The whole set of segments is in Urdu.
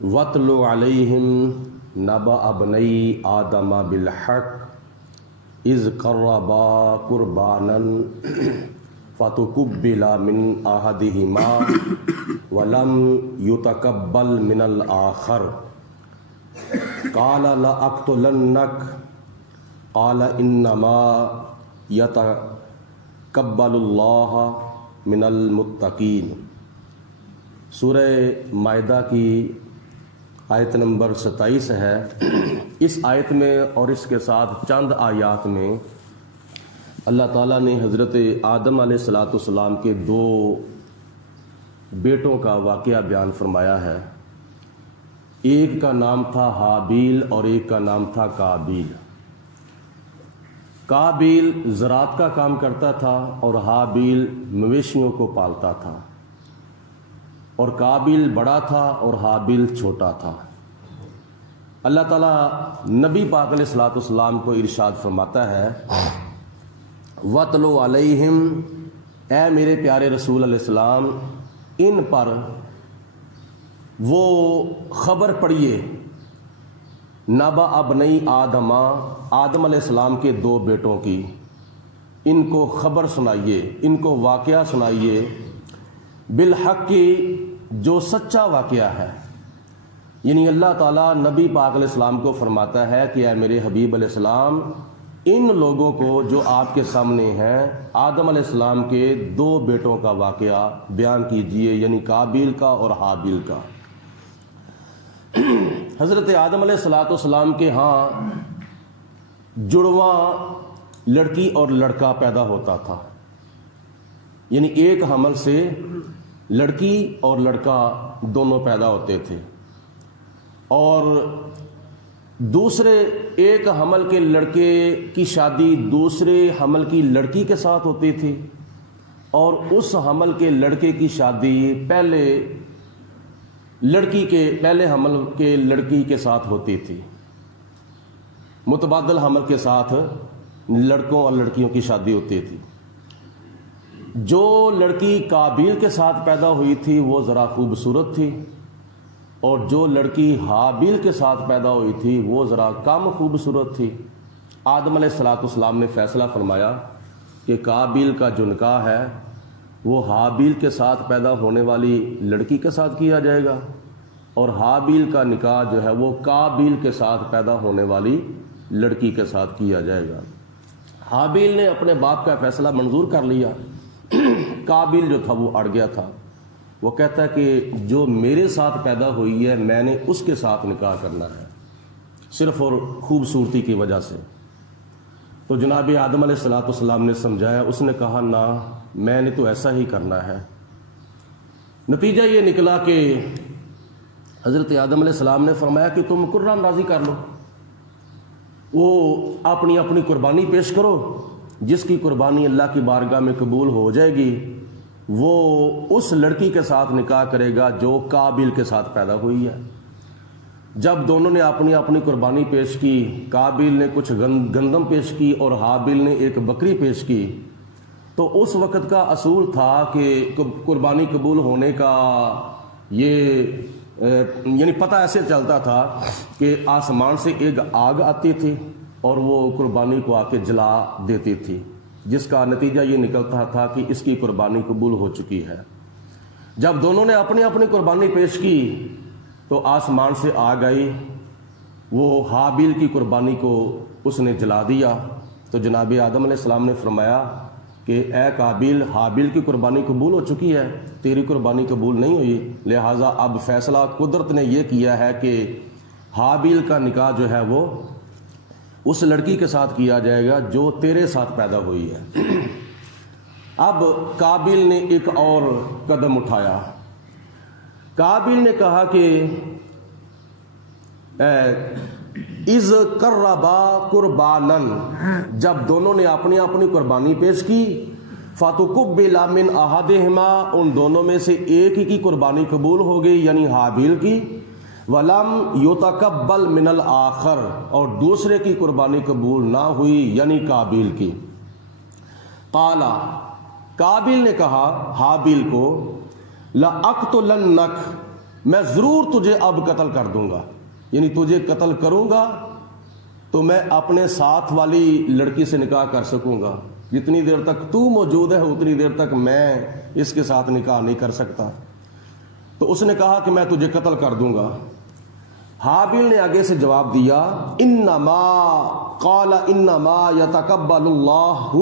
وَاتْلُ عَلَيْهِمْ نَبَأَ ابْنَيْ آدَمَ بِالْحَقِّ إِذْ قَرَّبَا قُرْبَانًا فَتُقُبِّلَ مِنْ أَحَدِهِمَا وَلَمْ يُتَقَبَّلْ مِنَ الْآخَرِ قَالَ لَأَقْتُلَنَّكَ قَالَ إِنَّمَا يَتَقَبَّلُ اللَّهُ مِنَ الْمُتَّقِينَ۔ سورہ مائدہ کی آیت نمبر 27 ہے۔ اس آیت میں اور اس کے ساتھ چند آیات میں اللہ تعالیٰ نے حضرت آدم علیہ السلام کے دو بیٹوں کا واقعہ بیان فرمایا ہے۔ ایک کا نام تھا حابیل اور ایک کا نام تھا قابیل۔ قابیل زراعت کا کام کرتا تھا اور حابیل مویشیوں کو پالتا تھا، اور قابیل بڑا تھا اور حابیل چھوٹا تھا۔ اللہ تعالیٰ نبی پاک علیہ السلام کو ارشاد فرماتا ہے، وَاتْلُ عَلَيْهِمْ، اے میرے پیارے رسول علیہ السلام ان پر وہ خبر پڑھیے، نبأ ابنی آدم، آدم علیہ السلام کے دو بیٹوں کی، ان کو خبر سنائیے، ان کو واقعہ سنائیے، بالحق کی، جو سچا واقعہ ہے۔ یعنی اللہ تعالیٰ نبی پاک علیہ السلام کو فرماتا ہے کہ اے میرے حبیب علیہ السلام ان لوگوں کو جو آپ کے سامنے ہیں، آدم علیہ السلام کے دو بیٹوں کا واقعہ بیان کیجئے، یعنی قابیل کا اور حابیل کا۔ حضرت آدم علیہ السلام کے ہاں جڑواں لڑکی اور لڑکا پیدا ہوتا تھا، یعنی ایک حمل سے لڑکی اور لڑکا دونوں پیدا ہوتے تھے، اور دوسرے ایک حمل کے لڑکے کی شادی دوسرے حمل کی لڑکی کے ساتھ ہوتی تھی، اور اس حمل کے لڑکے کی شادی پہلے حمل کے لڑکی کے ساتھ ہوتی تھی۔ متبادل حمل کے ساتھ لڑکوں اور لڑکیوں کی شادی ہوتی تھی۔ جو لڑکی قابیل کے ساتھ پیدا ہوئی تھی وہ ذرا خوبصورت تھی، اور جو لڑکی حابیل کے ساتھ پیدا ہوئی تھی وہ ذرا کم خوبصورت تھی۔ آدم علیہ السلام نے فیصلہ فرمایا کہ قابیل کا جو نکاح ہے وہ حابیل کے ساتھ پیدا ہونے والی لڑکی کے ساتھ کیا جائے گا، اور حابیل کا نکاح جو ہے وہ قابیل کے ساتھ پیدا ہونے والی لڑکی کے ساتھ کیا جائے گا۔ حابیل نے اپنے باپ کا فیصلہ منظور کر لیا، قابیل جو تھا وہ اڑ گیا تھا۔ وہ کہتا ہے کہ جو میرے ساتھ پیدا ہوئی ہے میں نے اس کے ساتھ نکاح کرنا ہے، صرف اور خوبصورتی کی وجہ سے۔ تو جناب آدم علیہ السلام نے سمجھایا، اس نے کہا نہ، میں نے تو ایسا ہی کرنا ہے۔ نتیجہ یہ نکلا کہ حضرت آدم علیہ السلام نے فرمایا کہ تم قربان راضی کر لو، وہ اپنی اپنی قربانی پیش کرو، جس کی قربانی اللہ کی بارگاہ میں قبول ہو جائے گی وہ اس لڑکی کے ساتھ نکاح کرے گا جو قابیل کے ساتھ پیدا ہوئی ہے۔ جب دونوں نے اپنی اپنی قربانی پیش کی، قابیل نے کچھ گندم پیش کی اور حابیل نے ایک بکری پیش کی، تو اس وقت کا اصول تھا کہ قربانی قبول ہونے کا یہ یعنی پتہ ایسے چلتا تھا کہ آسمان سے ایک آگ آتی تھی اور وہ قربانی کو آ کے جلا دیتی تھی، جس کا نتیجہ یہ نکلتا تھا کہ اس کی قربانی قبول ہو چکی ہے۔ جب دونوں نے اپنی اپنی قربانی پیش کی تو آسمان سے آگ آئی، وہ حابیل کی قربانی کو اس نے جلا دیا۔ تو جناب آدم علیہ السلام نے فرمایا کہ اے قابیل، حابیل کی قربانی قبول ہو چکی ہے، تیری قربانی قبول نہیں ہوئی، لہٰذا اب فیصلہ قدرت نے یہ کیا ہے کہ حابیل کا نکاح جو ہے وہ اس لڑکی کے ساتھ کیا جائے گا جو تیرے ساتھ پیدا ہوئی ہے۔ اب قابیل نے ایک اور قدم اٹھایا۔ قابیل نے کہا کہ اِذْ قَرَّبَا قُرْبَانًا، جب دونوں نے اپنی اپنی قربانی پیش کی، فَتُقُبِّلَ مِنْ أَحَدِهِمَا، ان دونوں میں سے ایک ہی کی قربانی قبول ہو گئی، یعنی حابیل کی، وَلَمْ يُتَقَبَّلْ مِنَ الْآخَرِ، اور دوسرے کی قربانی قبول نہ ہوئی، یعنی قابیل کی۔ قَالَ، قابیل نے کہا حابیل کو، لَأَقْتُلَنَّكَ، میں ضرور تجھے اب قتل کر دوں گا، یعنی تجھے قتل کروں گا تو میں اپنے ساتھ والی لڑکی سے نکاح کر سکوں گا، جتنی دیر تک تو موجود ہے اتنی دیر تک میں اس کے ساتھ نکاح نہیں کر سکتا۔ تو اس نے کہا کہ میں تجھے قتل کر دوں گا۔ حابیل نے آگے سے جواب دیا، انما قال انما یتقبل اللہ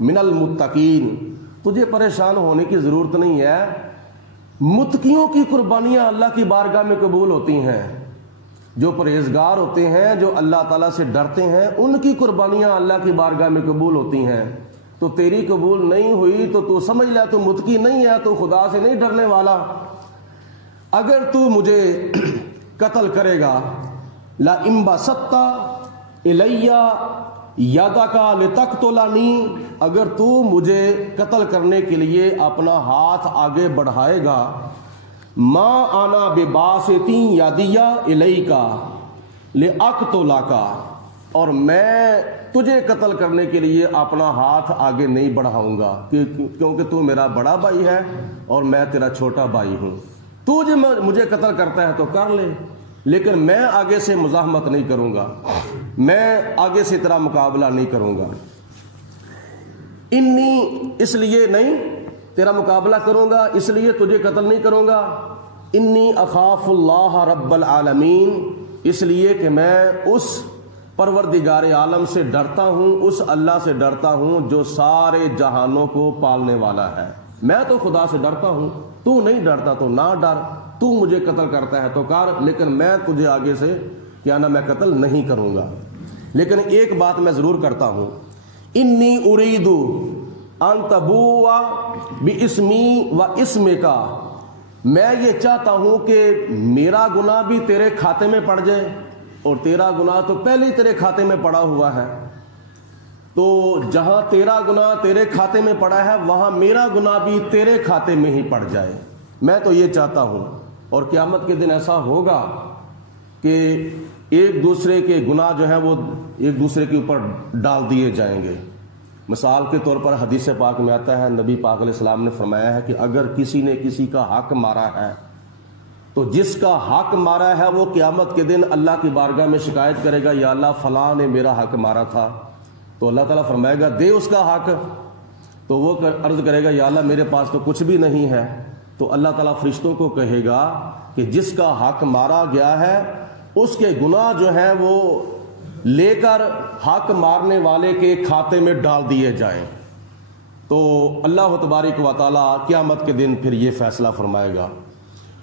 من المتقین، تجھے پریشان ہونے کی ضرورت نہیں ہے، متقیوں کی قربانیاں اللہ کی بارگاہ میں قبول ہوتی ہیں، جو پرہیزگار ہوتے ہیں، جو اللہ تعالیٰ سے ڈرتے ہیں، ان کی قربانیاں اللہ کی بارگاہ میں قبول ہوتی ہیں۔ تو تیری قبول نہیں ہوئی تو سمجھ لے تو متقی نہیں ہے، تو خدا سے نہیں ڈرنے والا۔ اگر تو مجھے قتل کرے گا، لا انبسطت الی یدک لتقتلنی، اگر تو مجھے قتل کرنے کے لیے اپنا ہاتھ آگے بڑھائے گا، ما انا بباسط یدی الیک لاقتلک، اور میں تجھے قتل کرنے کے لیے اپنا ہاتھ آگے نہیں بڑھاؤں گا، کیونکہ تو میرا بڑا بھائی ہے اور میں تیرا چھوٹا بھائی ہوں۔ تو مجھے قتل کرتا ہے تو کر لے، لیکن میں آگے سے مزاحمت نہیں کروں گا، میں آگے سے تیرا مقابلہ نہیں کروں گا۔ انی، اس لیے نہیں تیرا مقابلہ کروں گا، اس لیے تجھے قتل نہیں کروں گا، انی اخاف اللہ رب العالمین، اس لیے کہ میں اس پروردگار عالم سے ڈرتا ہوں، اس اللہ سے ڈرتا ہوں جو سارے جہانوں کو پالنے والا ہے۔ میں تو خدا سے ڈرتا ہوں، تو نہیں ڈرتا تو نہ ڈر، تو مجھے قتل کرتا ہے تو کر، لیکن میں تجھے آگے سے کیا نا میں قتل نہیں کروں گا۔ لیکن ایک بات میں ضرور کرتا ہوں، انی ارید ان تبوء باسمی و اسمک، میں یہ چاہتا ہوں کہ میرا گناہ بھی تیرے کھاتے میں پڑ جائے، اور تیرا گناہ تو پہلے ہی تیرے کھاتے میں پڑا ہوا ہے، تو جہاں تیرا گناہ تیرے کھاتے میں پڑا ہے وہاں میرا گناہ بھی تیرے کھاتے میں ہی پڑ جائے، میں تو یہ چاہتا ہوں۔ اور قیامت کے دن ایسا ہوگا کہ ایک دوسرے کے گناہ جو ہیں وہ ایک دوسرے کے اوپر ڈال دیے جائیں گے۔ مثال کے طور پر حدیث پاک میں آتا ہے، نبی پاک علیہ السلام نے فرمایا ہے کہ اگر کسی نے کسی کا حق مارا ہے تو جس کا حق مارا ہے وہ قیامت کے دن اللہ کی بارگاہ میں شکایت کرے گا، یا اللہ فلاں نے میرا حق مارا تھا، تو اللہ تعالیٰ فرمائے گا دے اس کا حق، تو وہ عرض کرے گا یا اللہ میرے پاس تو کچھ بھی نہیں ہے، تو اللہ تعالیٰ فرشتوں کو کہے گا کہ جس کا حق مارا گیا ہے اس کے گناہ جو ہیں وہ لے کر حق مارنے والے کے کھاتے میں ڈال دیے جائیں۔ تو اللہ تبارک و تعالیٰ قیامت کے دن پھر یہ فیصلہ فرمائے گا۔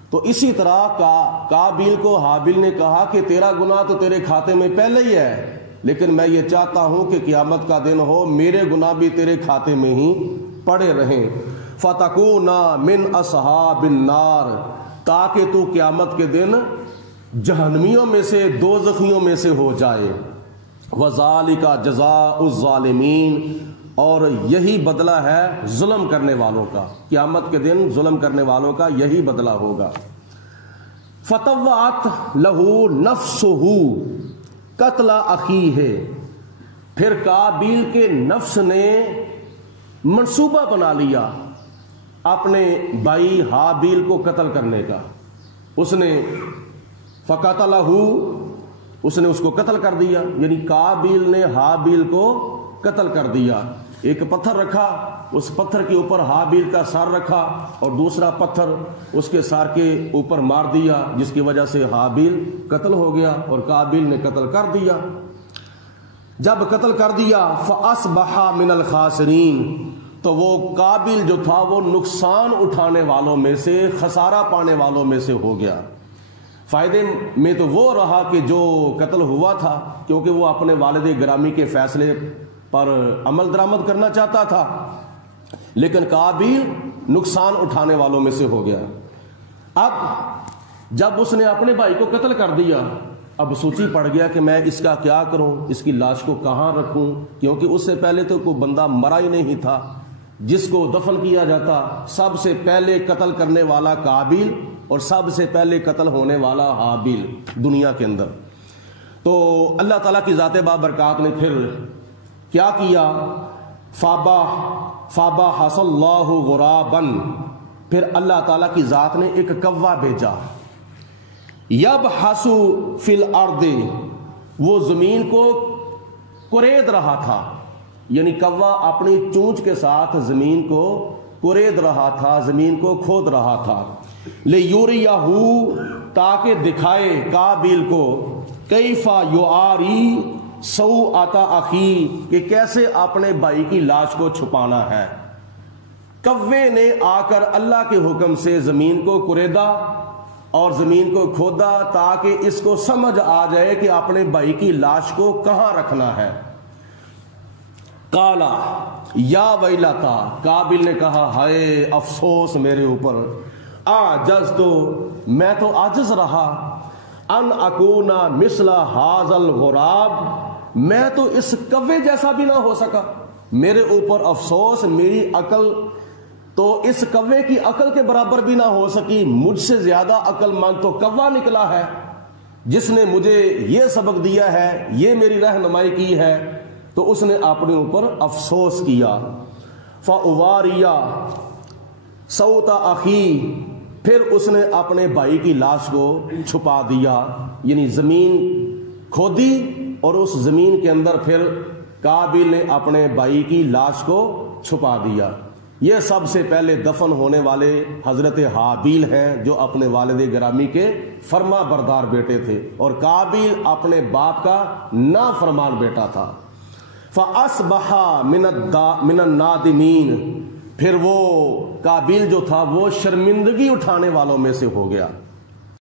تو اسی طرح قابیل کو حابیل نے کہا کہ تیرا گناہ تو تیرے کھاتے میں پہلے ہی ہے، لیکن میں یہ چاہتا ہوں کہ قیامت کا دن ہو میرے گناہ بھی تیرے کھاتے میں ہی پڑے رہیں، فَتَكُونَ مِنْ أَصْحَابِ النَّارِ، تاکہ تو قیامت کے دن جہنمیوں میں سے، دوزخیوں میں سے ہو جائے، وَذَلِكَ جَزَاءُ الظَّالِمِينَ، اور یہی بدلہ ہے ظلم کرنے والوں کا، قیامت کے دن ظلم کرنے والوں کا یہی بدلہ ہوگا۔ فَطَوَّعَتْ لَهُ نَفْسُهُ قَتْلَ أَخِيهِ، پھر قابیل کے نفس نے منصوبہ بنا لیا اپنے بھائی حابیل کو قتل کرنے کا، اس نے فَقَتَلَهُ، اس نے اس کو قتل کر دیا، یعنی قابیل نے حابیل کو قتل کر دیا۔ ایک پتھر رکھا، اس پتھر کے اوپر حابیل کا سر رکھا اور دوسرا پتھر اس کے سر کے اوپر مار دیا، جس کی وجہ سے حابیل قتل ہو گیا اور قابیل نے قتل کر دیا۔ جب قتل کر دیا فَأَصْبَحَ مِنَ الْخَاسِرِينَ، تو وہ قابیل جو تھا وہ نقصان اٹھانے والوں میں سے، خسارہ پانے والوں میں سے ہو گیا۔ فائدے میں تو وہ رہا کہ جو قتل ہوا تھا، کیونکہ وہ اپنے والد گرامی کے فیصلے پر عمل درآمد کرنا چاہتا تھا، لیکن قابیل نقصان اٹھانے والوں میں سے ہو گیا۔ اب جب اس نے اپنے بھائی کو قتل کر دیا، اب سوچی پڑ گیا کہ میں اس کا کیا کروں، اس کی لاش کو کہاں رکھوں، کیونکہ اس سے پہلے تو کوئی بندہ مرا ہی نہیں تھا جس کو دفن کیا جاتا۔ سب سے پہلے قتل کرنے والا قابیل اور سب سے پہلے قتل ہونے والا حابیل دنیا کے اندر۔ تو اللہ تعالیٰ کی ذات بابرکات نے پھر کیا کیا، فَبَعَثَ اللَّهُ غُرَابًا، پھر اللہ تعالیٰ کی ذات نے ایک کوا بھیجا۔ یبحث فی الارض، وہ زمین کو کرید رہا تھا، یعنی کوا اپنی چونچ کے ساتھ زمین کو کرید رہا تھا، زمین کو کھود رہا تھا، لیوریہ، تاکہ دکھائے قابیل کو، کیف یعاری سوءۃ اخی، کہ کیسے اپنے بھائی کی لاش کو چھپانا ہے۔ کوے نے آ کر اللہ کے حکم سے زمین کو کریدا اور زمین کو کھودا تاکہ اس کو سمجھ آ جائے کہ اپنے بھائی کی لاش کو کہاں رکھنا ہے۔ قالا یا ویلتا، قابل نے کہا ہائے افسوس میرے اوپر، آجز تو میں تو عاجز رہا، ان اکونا مثل ھذا الغراب، میں تو اس کوے جیسا بھی نہ ہو سکا، میرے اوپر افسوس، میری عقل تو اس کوے کی عقل کے برابر بھی نہ ہو سکی، مجھ سے زیادہ عقل مند تو کوا نکلا ہے جس نے مجھے یہ سبق دیا ہے، یہ میری رہنمائی کی ہے، تو اس نے اپنے اوپر افسوس کیا۔ فَأُوَارِيَ صَوْتَ أَخِي، پھر اس نے اپنے بھائی کی لاش کو چھپا دیا، یعنی زمین کھودی اور اس زمین کے اندر پھر قابیل نے اپنے بھائی کی لاش کو چھپا دیا۔ یہ سب سے پہلے دفن ہونے والے حضرت حابیل ہیں جو اپنے والد گرامی کے فرما بردار بیٹے تھے، اور قابیل اپنے باپ کا نافرمان بیٹا تھا۔ فَأَصْبَحَ مِنَ النَّادِمِينَ، پھر وہ قابیل جو تھا وہ شرمندگی اٹھانے والوں میں سے ہو گیا۔